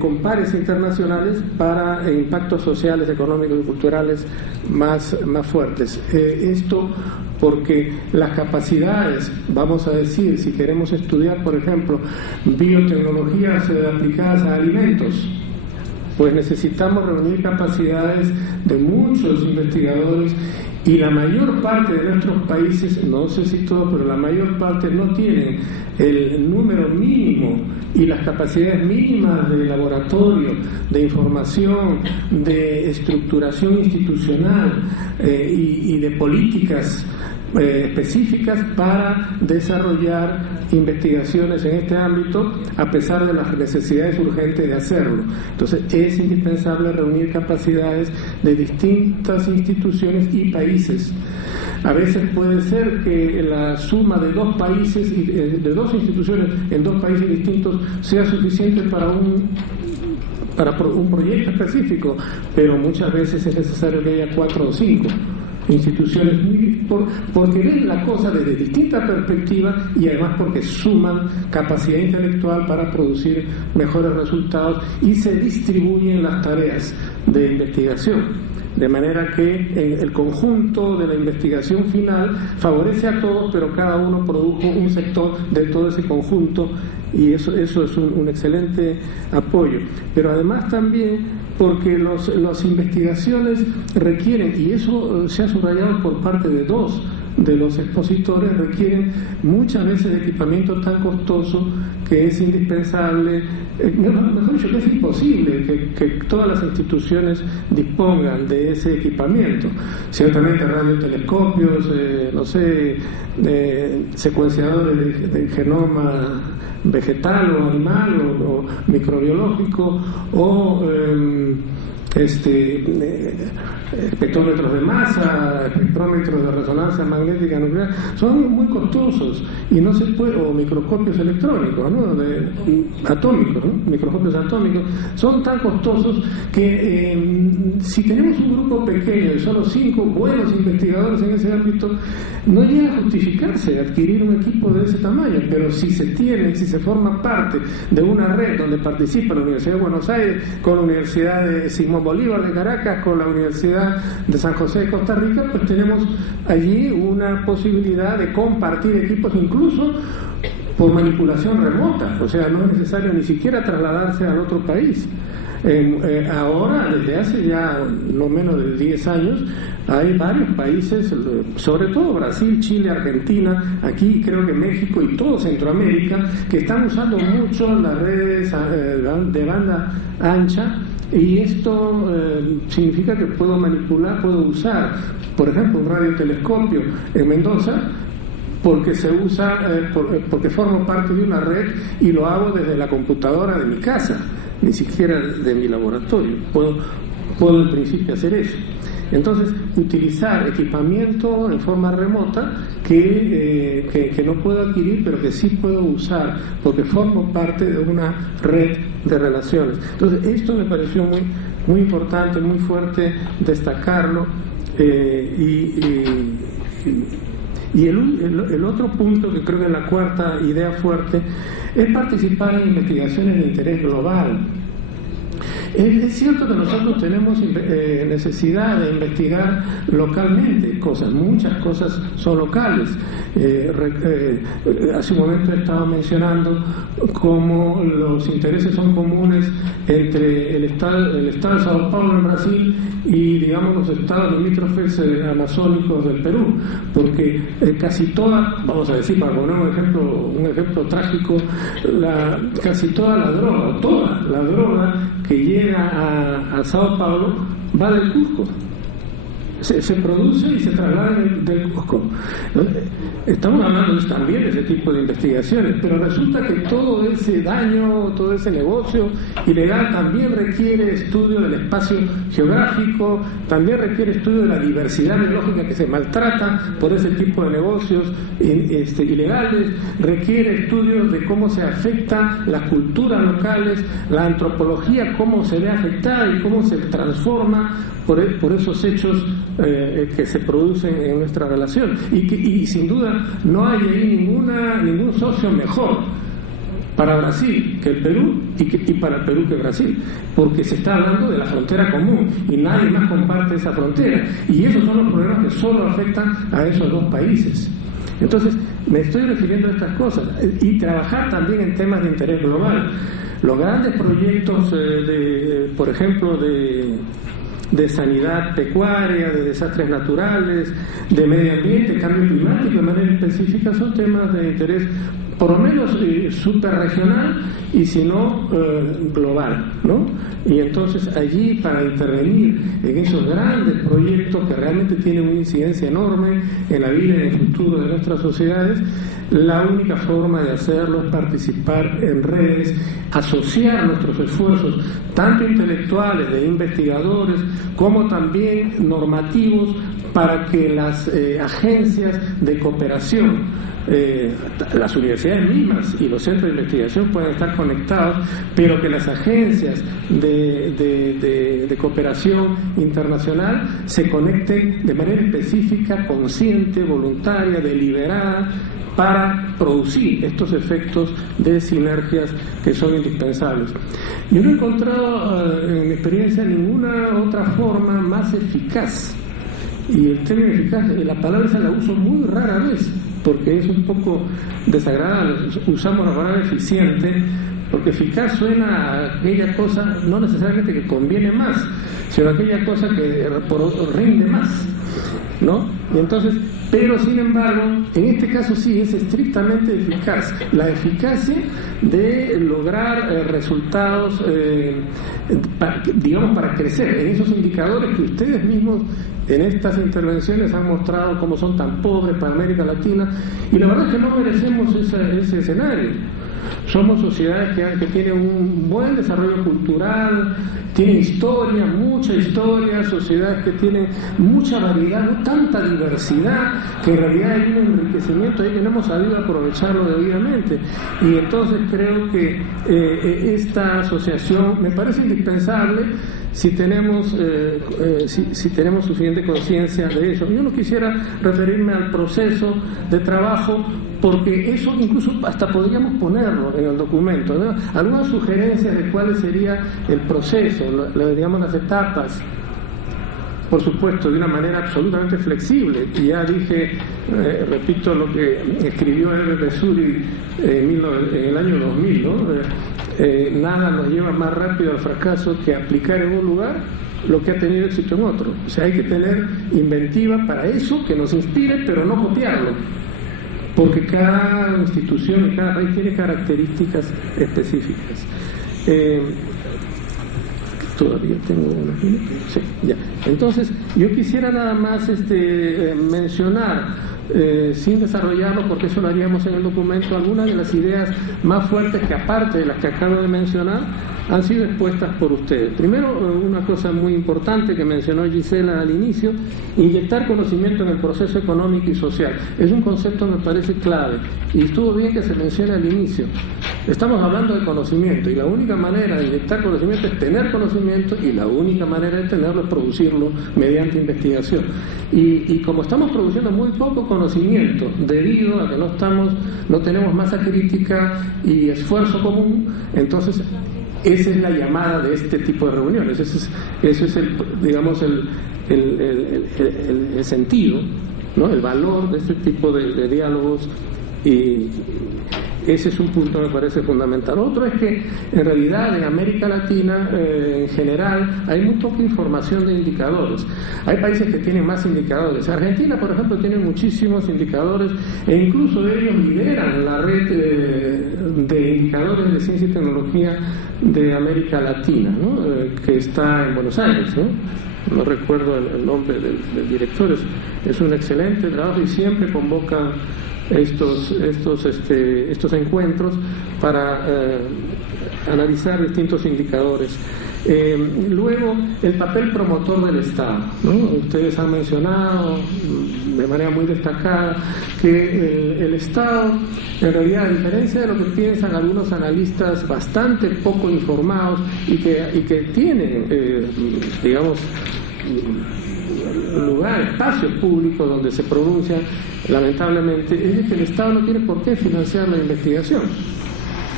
con pares internacionales para impactos sociales, económicos y culturales más fuertes. Esto porque las capacidades, vamos a decir, si queremos estudiar, por ejemplo, biotecnologías aplicadas a alimentos, pues necesitamos reunir capacidades de muchos investigadores, y la mayor parte de nuestros países, no sé si todos, pero la mayor parte no tienen el número mínimo y las capacidades mínimas de laboratorio, de información, de estructuración institucional y de políticas específicas para desarrollar investigaciones en este ámbito, a pesar de las necesidades urgentes de hacerlo. Entonces es indispensable reunir capacidades de distintas instituciones y países. A veces puede ser que la suma de dos países, de dos instituciones en dos países distintos, sea suficiente para un proyecto específico, pero muchas veces es necesario que haya 4 o 5 instituciones, porque ven la cosa desde distintas perspectivas y además porque suman capacidad intelectual para producir mejores resultados y se distribuyen las tareas de investigación, de manera que el conjunto de la investigación final favorece a todos, pero cada uno produjo un sector de todo ese conjunto, y eso es un excelente apoyo. Pero además también porque las investigaciones requieren, y eso se ha subrayado por parte de dos de los expositores, requieren muchas veces de equipamiento tan costoso que es indispensable, mejor dicho, que es imposible que todas las instituciones dispongan de ese equipamiento. Ciertamente radiotelescopios, secuenciadores de genoma vegetal o animal o microbiológico, o espectrómetros de masa, espectrómetros de resonancia magnética nuclear, son muy costosos y no se puede, o microscopios electrónicos, ¿no? Atómicos, ¿no? Microscopios atómicos, son tan costosos que si tenemos un grupo pequeño de solo 5 buenos investigadores en ese ámbito, no llega a justificarse adquirir un equipo de ese tamaño. Pero si se forma parte de una red donde participa la Universidad de Buenos Aires con la Universidad de Simón Bolívar de Caracas, con la Universidad de San José de Costa Rica, pues tenemos allí una posibilidad de compartir equipos, incluso por manipulación remota. O sea, no es necesario ni siquiera trasladarse al otro país. Ahora, desde hace ya no menos de 10 años, hay varios países, sobre todo Brasil, Chile, Argentina, aquí creo que México y todo Centroamérica, que están usando mucho las redes de banda ancha. Y esto significa que puedo usar, por ejemplo, un radiotelescopio en Mendoza, porque se usa, porque formo parte de una red y lo hago desde la computadora de mi casa, ni siquiera de mi laboratorio. Puedo en principio hacer eso. Entonces, utilizar equipamiento en forma remota que no puedo adquirir, pero que sí puedo usar, porque formo parte de una red de relaciones. Entonces, esto me pareció muy importante, muy fuerte destacarlo. Y el otro punto, que creo que es la cuarta idea fuerte, es participar en investigaciones de interés global. Es cierto que nosotros tenemos necesidad de investigar localmente cosas, muchas cosas son locales. Hace un momento he estado mencionando cómo los intereses son comunes entre el estado de Sao Paulo en Brasil y, digamos, los estados limítrofes amazónicos del Perú, porque casi toda, vamos a decir, para poner un ejemplo trágico, casi toda la droga que llega a Sao Paulo va del Cusco. Se produce y se traslada del Cusco. Estamos hablando también de ese tipo de investigaciones, pero resulta que todo ese daño, todo ese negocio ilegal también requiere estudio del espacio geográfico, también requiere estudio de la diversidad biológica que se maltrata por ese tipo de negocios ilegales, requiere estudios de cómo se afectan las culturas locales, la antropología, cómo se ve afectada y cómo se transforma por esos hechos que se producen en nuestra relación, y sin duda no hay ahí ningún socio mejor para Brasil que el Perú y para el Perú que Brasil, porque se está hablando de la frontera común y nadie más comparte esa frontera, y esos son los problemas que solo afectan a esos dos países. Entonces me estoy refiriendo a estas cosas, y trabajar también en temas de interés global. Los grandes proyectos por ejemplo de sanidad pecuaria, de desastres naturales, de medio ambiente, cambio climático de manera específica, son temas de interés por lo menos superregional y si no global, ¿no? Y entonces allí, para intervenir en esos grandes proyectos que realmente tienen una incidencia enorme en la vida y en el futuro de nuestras sociedades, la única forma de hacerlo es participar en redes, asociar nuestros esfuerzos, tanto intelectuales, de investigadores, como también normativos, para que las agencias de cooperación, las universidades mismas y los centros de investigación puedan estar conectados, pero que las agencias de cooperación internacional se conecten de manera específica, consciente, voluntaria, deliberada, para producir estos efectos de sinergias que son indispensables. Yo no he encontrado en mi experiencia ninguna otra forma más eficaz, y el término eficaz, la palabra esa la uso muy rara vez, porque es un poco desagradable. Usamos la palabra eficiente, porque eficaz suena a aquella cosa, no necesariamente que conviene más, sino aquella cosa que rinde más, ¿no? Y entonces, pero sin embargo, en este caso sí es estrictamente eficaz. La eficacia de lograr resultados, para crecer en esos indicadores que ustedes mismos en estas intervenciones han mostrado cómo son tan pobres para América Latina, y la verdad es que no merecemos ese escenario. Somos sociedades que tienen un buen desarrollo cultural, tienen historia, mucha historia, sociedades que tienen mucha variedad, tanta diversidad, que en realidad hay un enriquecimiento ahí que no hemos sabido aprovecharlo debidamente. Y entonces creo que esta asociación me parece indispensable si tenemos suficiente conciencia de eso. Yo no quisiera referirme al proceso de trabajo, porque eso incluso hasta podríamos ponerlo en el documento, ¿no? Algunas sugerencias de cuál sería el proceso, digamos las etapas, por supuesto de una manera absolutamente flexible. Y ya dije, repito lo que escribió Herbert Bessuri en el año 2000, ¿no? Nada nos lleva más rápido al fracaso que aplicar en un lugar lo que ha tenido éxito en otro. O sea, hay que tener inventiva para eso, que nos inspire, pero no copiarlo, porque cada institución y cada país tiene características específicas. Todavía tengo unos minutos. Sí, ya. Entonces, yo quisiera nada más mencionar, sin desarrollarlo, porque eso lo haríamos en el documento, algunas de las ideas más fuertes que, aparte de las que acabo de mencionar, han sido expuestas por ustedes. Primero, una cosa muy importante que mencionó Gisela al inicio: inyectar conocimiento en el proceso económico y social. Es un concepto, me parece, clave, y estuvo bien que se mencione al inicio. Estamos hablando de conocimiento, y la única manera de inyectar conocimiento es tener conocimiento, y la única manera de tenerlo es producirlo mediante investigación. Y como estamos produciendo muy poco conocimiento, debido a que no tenemos masa crítica y esfuerzo común, entonces esa es la llamada de este tipo de reuniones. Ese es el, digamos, el sentido, ¿no? El valor de este tipo de diálogos, y ese es un punto que me parece fundamental. Otro es que en realidad en América Latina en general hay muy poca información de indicadores. Hay países que tienen más indicadores. Argentina, por ejemplo, tiene muchísimos indicadores, e incluso de ellos lideran la red de indicadores de ciencia y tecnología de América Latina, ¿no? Que está en Buenos Aires, ¿no? No recuerdo el nombre del director. Es un excelente trabajo y siempre convoca estos encuentros para analizar distintos indicadores. Luego, el papel promotor del Estado, ¿no? Ustedes han mencionado de manera muy destacada que el Estado, en realidad, a diferencia de lo que piensan algunos analistas bastante poco informados y que tienen, digamos, espacios públicos donde se pronuncian, lamentablemente, es que el Estado no tiene por qué financiar la investigación.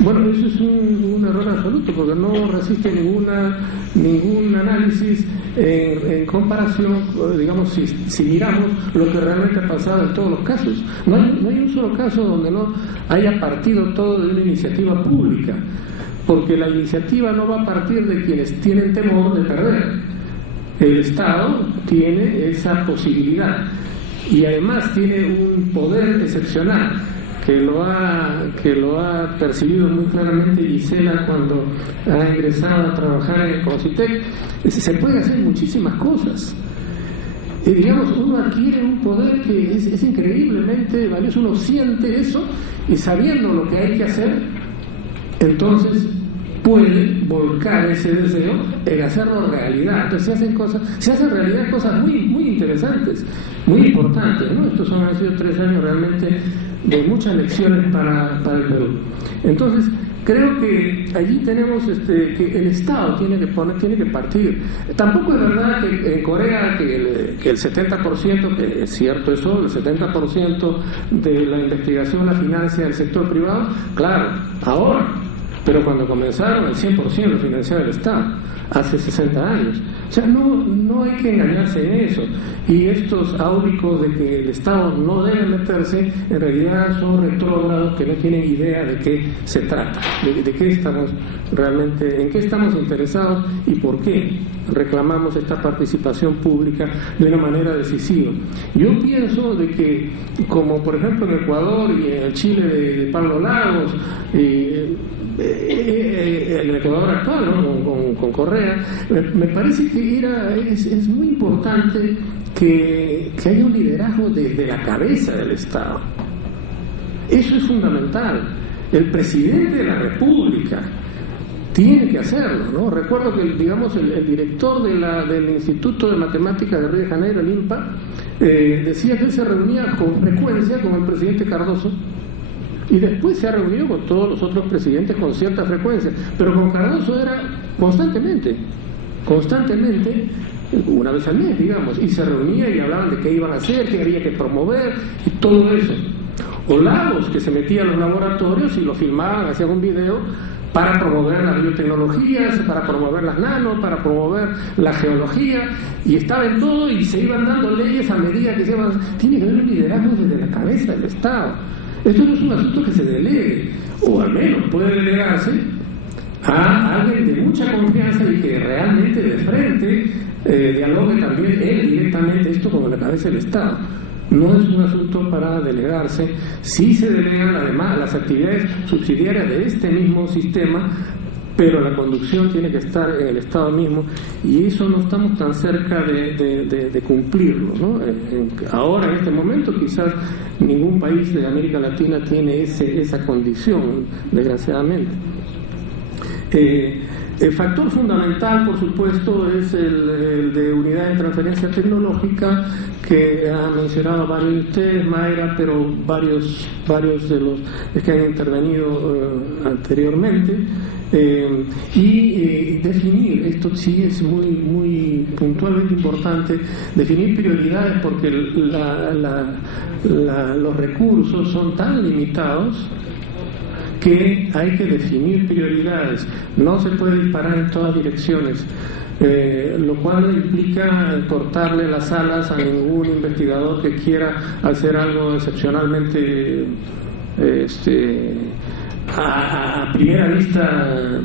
Bueno, eso es un error absoluto, porque no resiste ningún análisis en comparación, digamos, si miramos lo que realmente ha pasado en todos los casos. No hay un solo caso donde no haya partido todo de una iniciativa pública, porque la iniciativa no va a partir de quienes tienen temor de perder. El Estado tiene esa posibilidad y además tiene un poder excepcional que lo ha percibido muy claramente Gisela cuando ha ingresado a trabajar en el CONCITEC. Se puede hacer muchísimas cosas. Digamos, uno adquiere un poder que es increíblemente valioso, uno siente eso y sabiendo lo que hay que hacer, entonces puede volcar ese deseo en hacerlo realidad. Entonces se hacen realidad cosas muy interesantes, muy importantes, ¿no? Estos han sido 3 años realmente de muchas lecciones para el Perú. Entonces creo que allí tenemos que el Estado tiene que partir. Tampoco es verdad que en Corea que el 70%, que es cierto eso, el 70% de la investigación la financia el sector privado, claro, ahora, pero cuando comenzaron el 100% lo financiaba el Estado, hace 60 años. O sea, no hay que engañarse en eso. Y estos áulicos de que el Estado no debe meterse, en realidad son retrógrados que no tienen idea de qué se trata, de qué estamos realmente, en qué estamos interesados y por qué reclamamos esta participación pública de una manera decisiva. Yo pienso de que, como por ejemplo en Ecuador y en el Chile de Pablo Lagos, en el Ecuador actual, ¿no? con Correa, me parece que es muy importante que haya un liderazgo desde la cabeza del Estado. Eso es fundamental. El presidente de la República tiene que hacerlo, ¿no? Recuerdo que, digamos, el director del Instituto de Matemáticas de Río de Janeiro, el INPA, decía que él se reunía con frecuencia con el presidente Cardoso y después se ha reunido con todos los otros presidentes con cierta frecuencia, pero con Cardoso era constantemente, una vez al mes, digamos, y se reunía y hablaban de qué iban a hacer, qué había que promover y todo eso. O Lagos, que se metía a los laboratorios y lo filmaban, hacían un video para promover las biotecnologías, para promover las nano, para promover la geología, y estaba en todo y se iban dando leyes a medida que se iban. Tiene que haber un liderazgo desde la cabeza del Estado. Esto no es un asunto que se delegue, o al menos puede delegarse a alguien de mucha confianza y que realmente de frente dialogue también él directamente esto con la cabeza del Estado. No es un asunto para delegarse. Sí se delegan además las actividades subsidiarias de este mismo sistema, pero la conducción tiene que estar en el Estado mismo, y eso no estamos tan cerca de cumplirlo, ¿no? Ahora, en este momento, quizás ningún país de América Latina tiene esa condición, desgraciadamente. El factor fundamental, por supuesto, es el de unidad de transferencia tecnológica, que ha mencionado varios de ustedes, Mayra, pero varios de los que han intervenido anteriormente. Y definir, esto sí es muy puntualmente importante, definir prioridades, porque los recursos son tan limitados que hay que definir prioridades. No se puede disparar en todas direcciones, lo cual implica cortarle las alas a ningún investigador que quiera hacer algo excepcionalmente a primera vista